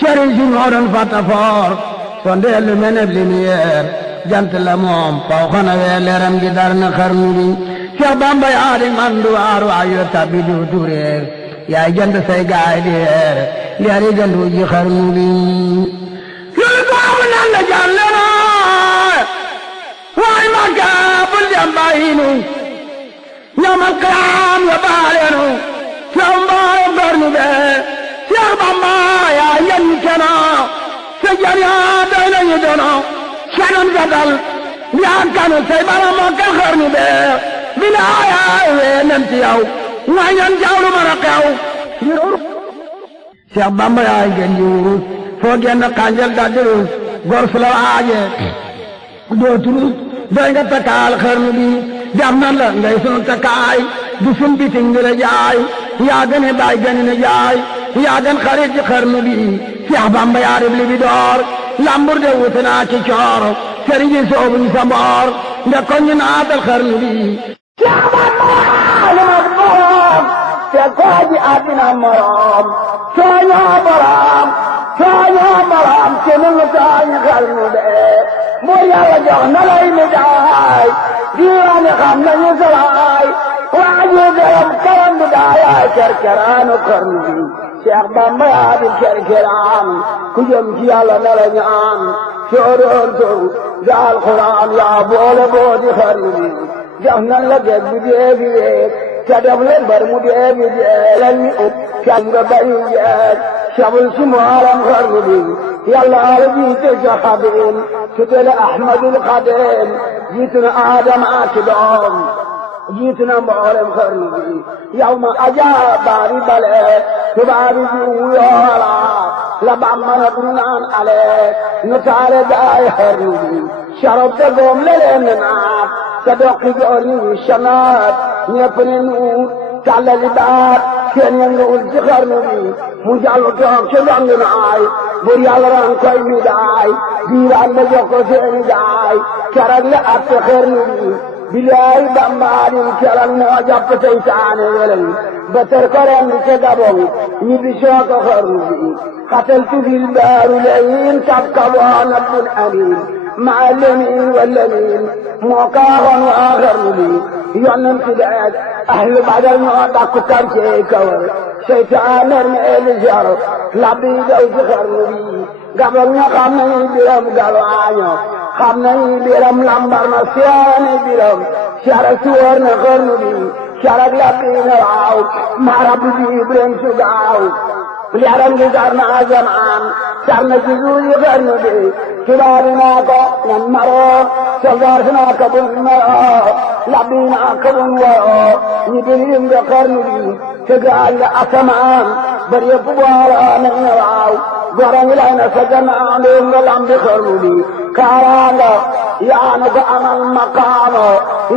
sëriñ si ñoo doon fatafoor sondeel lu mel ne lumière jant la moom faw xana wee leeram gi dar na xarnu bi Seex Bamba yaa di man du waar waayu tabbi du tureer yaay jant say gaay di yeer leeri gandu ji xarnu bi loolu baabu nan la jàlle na waay Makka bul dem bàyyi nu ñamal kalaam ya baaleenu Seex mbaayo xarnu bee Seex Bamba yaa yan keno sa jar yaa doy nañu dono sanon gadal yaa kanu say bala Makka xarnu bee bilaay wee nem ci yow nga ñan jawlu mën a xew Seex Bamba yaay gën ji wurus foo genn xànjal da durus gor su la waaje doo turus doy nga takkaal xarnu bi jam nan la ngay sunu takkaay du sun biting di la jaay yaa gën a baay gën a jaay yaa gën xarit ci xarnu bi Seex Bamba yaa rib li bi door lambur de wuute naa ci coor sëriñ bi soobuñ sa mboor nde ko ñu naatal xarnu bi Seex Bamba li ma borom te koo ji àddina morom sooñoo borom te nunu tooñ xarnu de mbur Yàlla jox na lay mi daay diiwaani xam nañu salaay waaji gërëm karam bi daayaay kerkeraanu xarnu bi Seex Bamba yaa di kerkeraan ku jëm ci Yàlla na la ñaan sooroon sow ga alxuraan yaa boole boo di xarnu bi jox nan la géej bi déebi wéeg te def leen bar mu déebi jeeg lan ñu ut can nga bari jeeg sabul si moolam xarnu bi Yàlla ala jiite sa xadim tutele Ahmadul Xadim jiitu na Aadama ak doom jiitu na mboolem xarnu bi yow ma ajaar baari bale tubaari ji wuyoola la Bamba na du naan ale nu taale daay xarnu bi sharab te goom leleen naat te dokki joor ni shanaat ñepp ne nuut tàllali baat seen yënguwul ci xarnu bi mu jàllu toog ci dong naay bur Yàlla ran koy mi daay diiraan la jox ko seeni daay keroog la atte xarnu bi bilaay Bamba dim keroog moo jàpp seytaane weleñ ba tër ko ren di ca Gabon ñi bi soo ko xarnu bi xataltu fil baaru layin tab kaboon abdul amin maa lemin walamin moo kaaxoon waa xarnu bi yonent ci deeg ahlu badal ñoo dakku quartier kawar seytaaneer mi eli jar labbi daw ci xarnu bi Gabon ña xam nañu biram galwaaño xam nañu biram lambar na seeni biram carak suwar na xarnu bi carak labbi na waaw marab bi biram su gaaw yaram gi jar na azamaan jar na ci suuji xarnu bi tubaabi naa ko nan maroo soldaar si naa ko bun maroo labbi naa ko bun waroo ñi birim de xarnu bi te gaal la asamaan bari yëpp booloo nañ ne waaw gorangi lay na sa gannaaw ndéem nga lambi xarnu bi kaaraanga yaanu ko amal maqaamo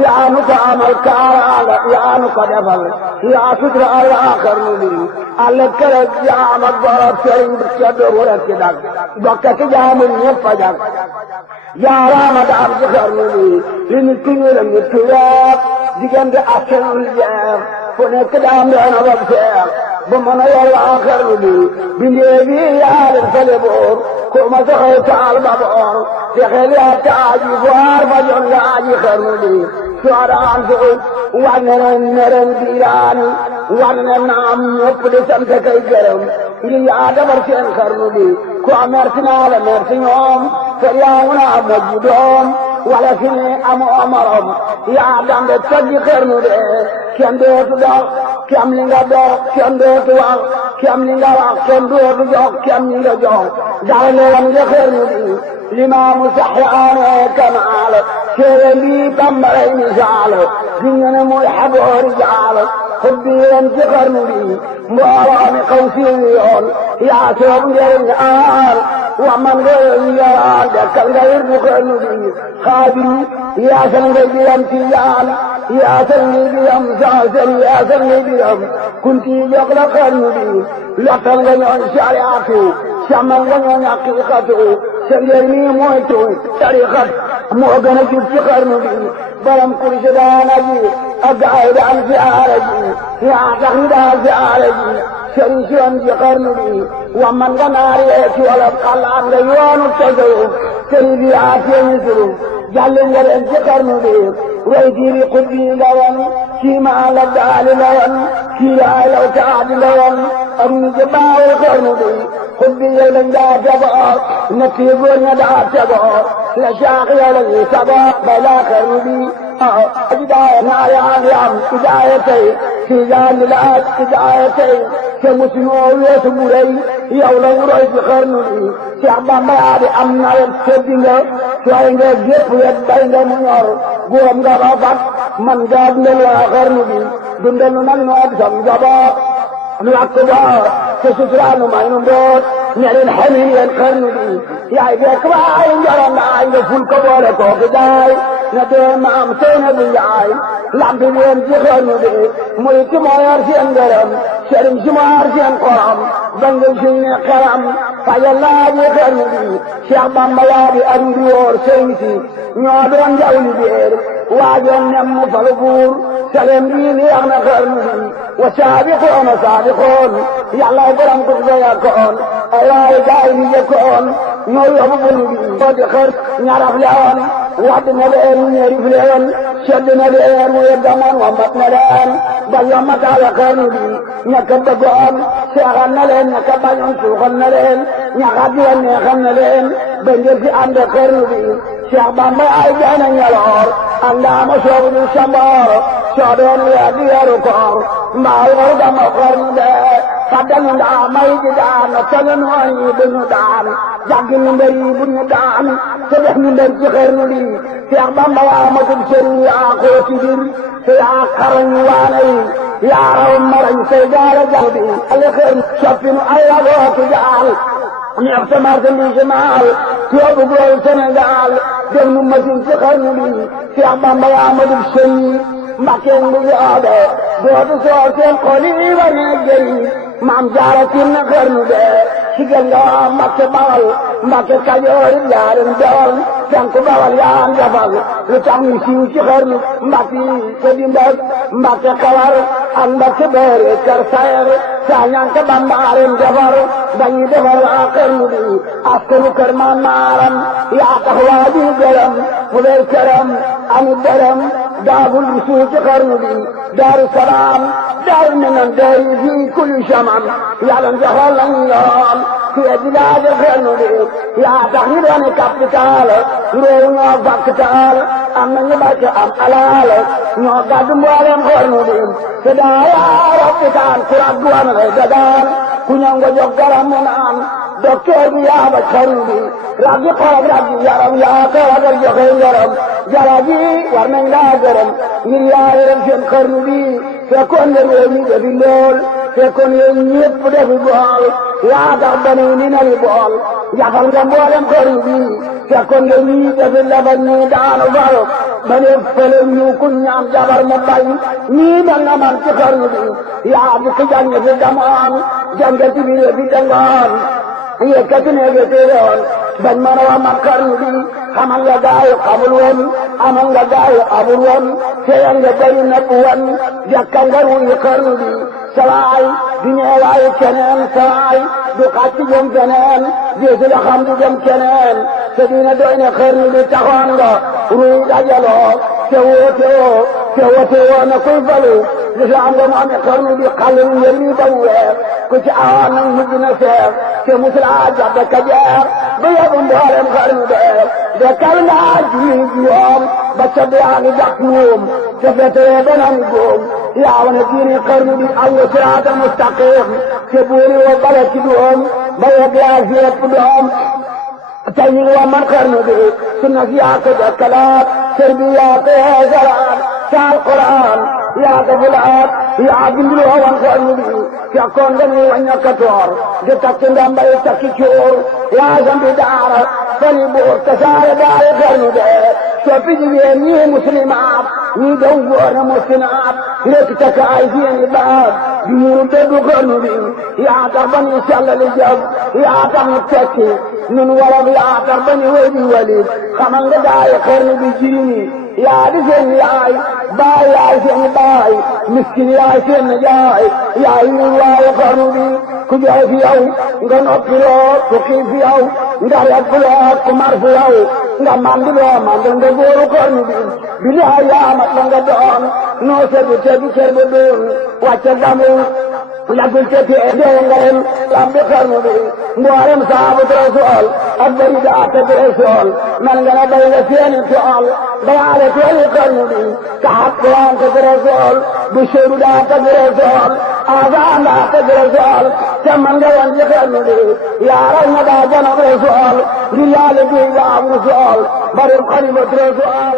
yaanu ko amal kaaraanga yaanu ko defal yaa sutura Allah xarnu bi alle kere jaam ak borop sëriñ bi ca doogu rek ci dag bokka ci jaamul ñëpp a jag jaaraama daam ci xarnu bi li nit ki ñu la nit ki week diggante asenul jeex fu nekk daam doona bopp seex ba mën a yor waa xarnu bi bindee bi yaa leen fale boor ko ma soxee taal ba boor te xel yaa taaji foar ba jon laaji xarnu bi soodaan su wane neren biiraani wane naam ñëpp di sant kay gërëm ngir yaa defar seen xarnu bi ku merci naa la merci ñoom te yaa ngi naa mujj doom wala si ne amoo morom yaa dambe taggi xarnu de kenn dootu dox kem li nga dox kenn dootu wax kem li nga wax kenn dootu jox kem li nga jox dara leeram nga xarnu bi limaamu saxyaane kamaal téere bi bambaray misaal di ñu ne muy xaboori jaal xubbi leen ci xarnu bi mbooloo mi xaw siiwi yoon yaa soob njëriñ aar wa man nga yaraal dekkal nga wirdu xarnu bi xaadiru yaasal ngay biram tijaan yaasal ngay biram saasal yaasal ngay biram kunti jox la xarnu bi lottal nga ñooñ sariatu samal nga ñooñ haqiqatu sa njëriñ mi mooy tuut tariqat moo gën a jub ci xarnu bi baram kursi daana ji ak gaay daan siyaare ji yaa tax ñu daan siyaare ji sëriñ si woon ci xarnu bi wa man nga naar yee ci wolof xalaat nga yoonu tasawuf sëriñ bi yaa teeñu suru jàll nga leen ci xarnu bi roy diiri xuddi nga woon kii maa la daali nga woon kii laay law taadi nga woon ak ñu ci baawu xarnu bi xuddi yow lañ daa tegoo na tii góor ña daa tegoo la caax yow la ñuy sagoo bay laa xarnu bi hidaaya naa yaa ngi am hidaaya tey tiijaan li laaj hidaaya tey te musuñoo weesu bu rëy yow la ñu roy ci xarnu bi Cheikh Bamba yaa di am nawet seddi nga sooy nga gépp wet bay nga mu ñor góob nga ba fat man nga dundal waa xarnu bi dundal nu nag noo di sam njaboot nu lakk ba te suturaa nu may nu mboot ne leen xamin yéen xarnu bi yaay fekk waay njoroon naay nga ful ko boole kooki daay na dee maam seyna bu njaay lampi leen ci xarnu bi muy ci moo yor seen ngërëm sëriñ si moo yor seen xorom bangal si ne xaram fajal laaji xarnu bi Cheikh Bamba yaa di aru di woor sëriñ si ñoo doon jawli béer waajoon nem mu falu buur salem bii li yax na xarnu bi wa saabiqoon a saabiqoon yàlla borom ko fa yakkoon ay waay gaay ni jëkkoon ñoo yóbbu bulu bi moo di xër ñaraf lewoon wadd na leen ñeerif leen sedd na leen mu yeddamoon wambat na leen ba yommataale xarnu bi ñaka bëggoon seexal na leen ñaka bañoon suuxal na leen ñaka diwan neexal na leen ba ngir si ànd xarnu bi Cheikh Bamba ay jaana ñaloor andaama soobu du samboor soo doon weer di weeru koor mbaa weeru gama xarnu bee faddanu ndaa may di daan tane noon yi bu ñu daan jàggi nu mbër yi bu ñu daan te def nu mbër ci xarnu bi Cheikh Bamba yaa matul sëriñ yaa xooti bir te yaa xarañ waane yi yaa raw marañ say gaala jal bi ale xër soppinu ay rabootu jaal ñeex sa marchandise maal yóbbu góor Sénégal def nu machine ci xarnu bi Cheikh Bamba yaa matul sëriñ Mbakke ngu yoobe dootu soo seen xoli war na gëri maam jaara tin na xarnu bee sigal nga waa Mbakke Bawal Mbakke Kajoor yaarin dool sanku Bawal yaan jafal lu tax ñu siiw ci xarnu Mbakke te di mbag Mbakke Kawar ak Mbakke Boore Kër Sayer saa ñanka Bambaarim defar dañuy defar waa xarnu bi askanu kër maan maaram yaa tax waa di gërëm fu dee këram ami dërëm daagul bi suuf ci xarnu bi Daaru Salaam Daaru Minan Daaru fii kulli zaman yàlla joxal lañu yoon fii di laaja xarnu bi yaa tax ñu doon capital réew ñoo fakkatal am nañu barke am alal ñoo gàddu mboolem xarnu bi te daa yaa rabbitaan ku raggu am lay dagaan ku ñëw nga jox garam mu naan docteur bi yaa ba xarnu bi raggi xool raggi yaram yaa ko ragal joxe yaram jaraji war nañ laa gërëm ngir yaa yërëm seen xarnu bi fekkoon ne réew mi defi lool fekkoon yéen ñëpp defi bool yaa tax ba ne ni nali bool jafal nga mboolem xarnu bi fekkoon ne ñii defi labal ñii daanu fal ba ne fële ñu ku ñaan jabar mu bañ ñii mel na man ci xarnu bi yaa bu ko jàng fi damoon jàngati bi fi dangoon yëkkati ne fi téeroon bañ mën a wax man xarnu bi xamal nga gaayu xamul woon amal nga gaayu amul woon teyan nga bari nëbb woon jàkka nga ruuyi xarnu bi sawaay di ñeewaayu keneen sawaay du xàcc jëm keneen déesu la xam du jëm keneen te dina doy ne xarnu bi taxoon nga ruuy dajaloo te woote woo na kuy falu lislaam nga mu amee xarnu bi xalil ngeen ni ba mu weer ku ci awoon nag mujj na seer te musulaa jàpp ka jeex ba yóbbu mboolem xarnu bee de kal ngaa julli juróom ba ca yaa ngi jàpp moom te fetee benam góom yaa wane diini xarnu bi aw siraata mustaqim te buuri wa bala ci doom ba yegg yaa fi yëpp doom tey ñu ngi wax man xarnu bi sunna si yaa ko dekkalaat sër bi yaa ko yeesalaat ca alquran yaa ko fulaat yaa binduloo wan xarnu bi fekkoon nga ni waññakatoor di takki ndambay takki coor yaa sambi daara fali buur tasaare daari xarnu bee soppi jigéen ñii muslimaat ñii dow góor na muskinaat rek takk ay seeni baat di muuru dëddu xarnu bi yaa tax ba ni sellali jëf yaa tax ñu tekki nun wolof yaa tax ba ni wéy di walit xamal nga daayi xarnu bi jirimi yaa di seen yaay baay yaay seen baay miskin yaay seen yaay yaay ñu waayu xarnu bi ku jooy fi yow nga noppi loo ku xiif fi yow nga yàpp loo ku mar fi yow nga mandi loo mandal nga góoru xarnu bi bilaay yaa mat la nga doon noo sedu tegu cer ba doon wàcce gamu yàggul ca tee dee nga ren lambi xarnu bi mboolem saabu rasool ak bari daa teg rasool man nga na bay nga seeni tool bayaale tooli xarnu bi kaat kuwaan teg rasool bu seeru daa teg rasool azaan daa teg rasool te man nga wan ci xarnu bi yaaral nga daa janab rasool ngir yàlla bi yaa am rasool bari xalimat rasool